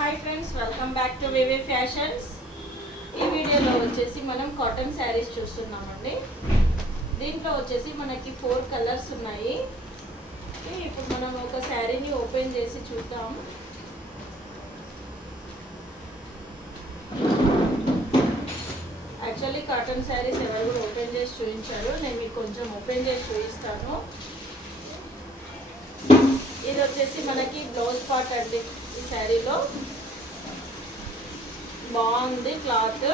Hi friends, welcome back to వేవే fashions. ఈ వీడియోలో వచ్చేసి మనం కాటన్ శారీస్ చూస్తున్నామండి. దీంట్లో వచ్చేసి మనకి 4 కలర్స్ ఉన్నాయి. ఇప్పుడు మనం ఒక శారీని ఓపెన్ చేసి చూద్దాం. యాక్చువల్లీ కాటన్ శారీస్ ఎవరు కూడా ఓపెన్ చేసి చూపించారు. నేను మీకు కొంచెం ఓపెన్ చేసి చూపిస్తాను. ఇది వచ్చేసి మనకి బ్లౌజ్ పార్ట్ అండి. ఈ శారీలో బాగుంది క్లాత్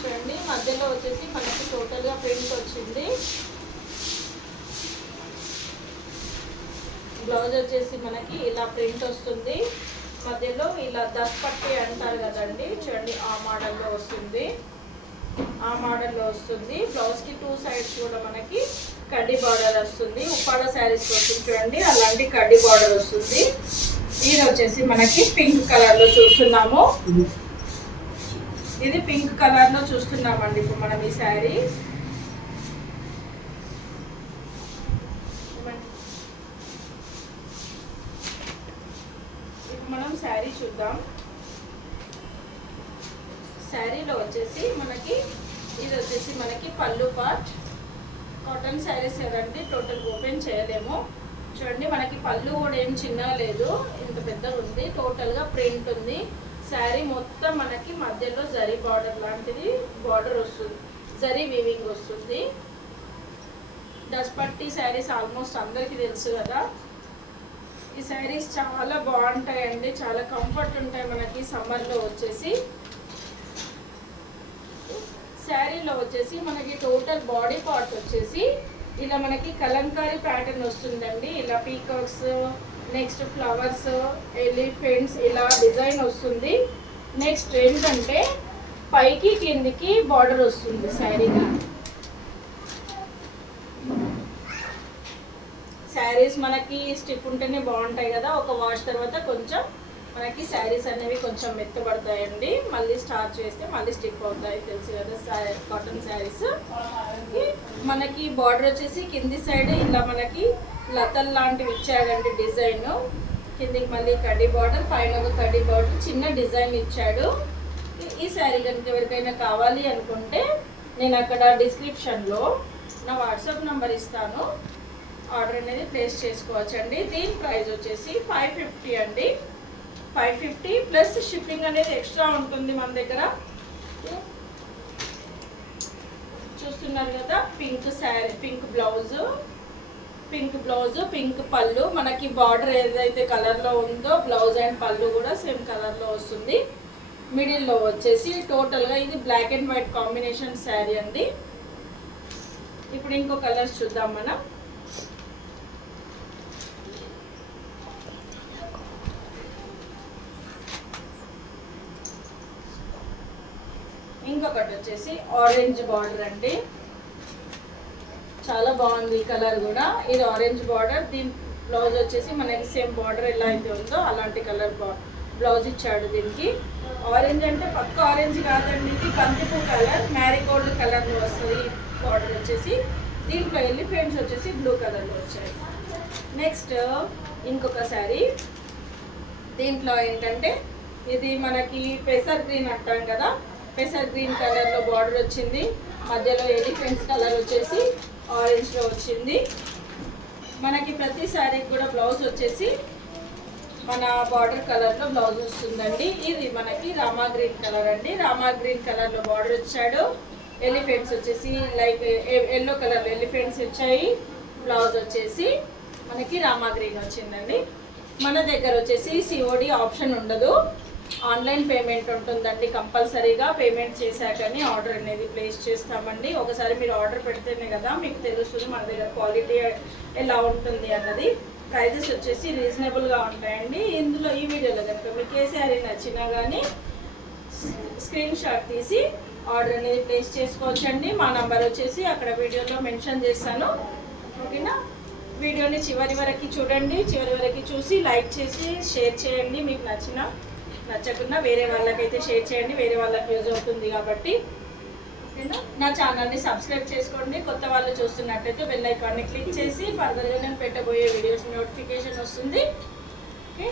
చూడండి. మధ్యలో వచ్చేసి మనకి టోటల్గా ప్రింట్ వచ్చింది. బ్లౌజ్ వచ్చేసి మనకి ఇలా ప్రింట్ వస్తుంది. మధ్యలో ఇలా దస్పట్టి అంటారు కదండి, చూడండి ఆ మోడల్లో వస్తుంది. బ్లౌజ్కి 2 సైడ్స్ కూడా మనకి కడ్డీ బార్డర్ వస్తుంది. ఉప్పాడ శారీస్ వస్తుంది చూడండి, అలాంటి కడ్డీ బార్డర్ వస్తుంది. ఇది వచ్చేసి మనకి పింక్ కలర్లో చూస్తున్నాము. ఇది పింక్ కలర్లో చూస్తున్నామండి ఇప్పుడు మనం ఈ శారీ. ఇప్పుడు మనం శారీ చూద్దాం. శారీలో వచ్చేసి మనకి ఇది వచ్చేసి మనకి పళ్ళు పార్ట్. కాటన్ శారీస్ కదండి, టోటల్ ఓపెన్ చేయలేము. చూడండి మనకి పళ్ళు కూడా ఏం చిన్న లేదు, ఇంత పెద్దగా ఉంది. టోటల్గా ప్రింట్ ఉంది. శారీ మొత్తం మనకి మధ్యలో జరీ బార్డర్ లాంటిది బార్డర్ వస్తుంది, జరీ వీవింగ్ వస్తుంది. దస్పట్టి శారీస్ ఆల్మోస్ట్ అందరికీ తెలుసు కదా. ఈ శారీస్ చాలా బాగుంటాయండి, చాలా కంఫర్ట్ ఉంటాయి మనకి సమ్మర్లో వచ్చేసి. శారీలో వచ్చేసి మనకి టోటల్ బాడీ పార్ట్ వచ్చేసి ఇలా మనకి కలంకారీ ప్యాటర్న్ వస్తుందండి. ఇలా పీకాక్స్, నెక్స్ట్ ఫ్లవర్స్, ఎలిఫెంట్స్ ఇలా డిజైన్ వస్తుంది. నెక్స్ట్ ఏంటంటే పైకి కిందికి బార్డర్ వస్తుంది శారీగా. శారీస్ మనకి స్టిఫ్ ఉంటేనే బాగుంటాయి కదా. ఒక వాష్ తర్వాత కొంచెం మనకి శారీస్ అనేవి కొంచెం మెత్తబడతాయండి. మళ్ళీ స్టార్చ్ చేస్తే మళ్ళీ స్టిఫ్ అవుతాయి, తెలుసు కదా కాటన్ శారీస్. మనకి బార్డర్ వచ్చేసి కింది సైడ్ ఇలా మనకి లతల్ లాంటివి ఇచ్చాడండి డిజైన్. కిందికి మళ్ళీ కడ్డీ బార్డర్, పైన ఒక కడ్డీ బార్డర్, చిన్న డిజైన్ ఇచ్చాడు. ఈ శారీ కనుక ఎవరికైనా కావాలి అనుకుంటే నేను అక్కడ డిస్క్రిప్షన్లో నా వాట్సాప్ నెంబర్ ఇస్తాను, ఆర్డర్ అనేది ప్లేస్ చేసుకోవచ్చండి. దీని ప్రైస్ వచ్చేసి 550 అండి. 550 ప్లస్ షిప్పింగ్ అనేది ఎక్స్ట్రా ఉంటుంది మన దగ్గర. చూస్తున్నారు కదా, pink sari, pink blouse, pink పళ్ళు. మనకి బార్డర్ ఏదైతే కలర్లో ఉందో బ్లౌజ్ అండ్ పళ్ళు కూడా సేమ్ కలర్లో వస్తుంది. మిడిల్లో వచ్చేసి టోటల్గా ఇది black and white combination sari అండి. ఇప్పుడు ఇంకో కలర్స్ చూద్దాం మనం. ఇంకొకటి వచ్చేసి ఆరెంజ్ బార్డర్ అండి, చాలా బాగుంది ఈ కలర్ కూడా. ఇది ఆరెంజ్ బార్డర్. దీని బ్లౌజ్ వచ్చేసి మనకి సేమ్ బార్డర్ ఎలా అయితే ఉందో అలాంటి కలర్ బ్లౌజ్ ఇచ్చాడు దీనికి. ఆరెంజ్ అంటే పక్క ఆరెంజ్ కాదండి, ఇది బంతిపూ కలర్, మ్యారీగోల్డ్ కలర్లో వస్తుంది బార్డర్ వచ్చేసి. దీంట్లో ఎలిఫెంట్స్ వచ్చేసి బ్లూ కలర్లో వచ్చాయి. నెక్స్ట్ ఇంకొక శారీ. దీంట్లో ఏంటంటే ఇది మనకి పెసర్ గ్రీన్ అంటాం కదా, పెసర్ గ్రీన్ కలర్లో బార్డర్ వచ్చింది. మధ్యలో ఎలిఫెంట్స్ కలర్ వచ్చేసి ఆరెంజ్లో వచ్చింది. మనకి ప్రతి శారీకి కూడా బ్లౌజ్ వచ్చేసి మన బార్డర్ కలర్లో బ్లౌజ్ వస్తుందండి. ఇది మనకి రామా గ్రీన్ కలర్ అండి. రామా గ్రీన్ కలర్లో బార్డర్ వచ్చాడు. ఎలిఫెంట్స్ వచ్చేసి లైక్ ఎల్లో కలర్లో ఎలిఫెంట్స్ వచ్చాయి. బ్లౌజ్ వచ్చేసి మనకి రామా గ్రీన్ వచ్చిందండి. మన దగ్గర వచ్చేసి COD ఆప్షన్ ఉండదు, ఆన్లైన్ పేమెంట్ ఉంటుందండి. కంపల్సరీగా పేమెంట్ చేశాకని ఆర్డర్ అనేది ప్లేస్ చేస్తామండి. ఒకసారి మీరు ఆర్డర్ పెడితేనే కదా మీకు తెలుస్తుంది మన దగ్గర క్వాలిటీ ఎలా ఉంటుంది అన్నది. ప్రైజెస్ వచ్చేసి రీజనబుల్గా ఉంటాయండి. ఇందులో ఈ వీడియోలో కనుక మీకు ఏ శారీ నచ్చినా కానీ స్క్రీన్ షాట్ తీసి ఆర్డర్ అనేది ప్లేస్ చేసుకోవచ్చండి. మా నంబర్ వచ్చేసి అక్కడ వీడియోలో మెన్షన్ చేస్తాను, ఓకేనా. వీడియోని చివరి వరకు చూడండి. చివరి వరకు చూసి లైక్ చేసి షేర్ చేయండి. మీకు నచ్చకుండా వేరే వాళ్ళకైతే షేర్ చేయండి, వేరే వాళ్ళకి యూజ్ అవుతుంది కాబట్టి. ఓకేనా. నా ఛానల్ని సబ్స్క్రైబ్ చేసుకోండి. కొత్త వాళ్ళు చూస్తున్నట్టయితే బెల్ ఐకాన్ని క్లిక్ చేసి ఫర్దర్గా నేను పెట్టబోయే వీడియోస్ నోటిఫికేషన్ వస్తుంది. ఓకే.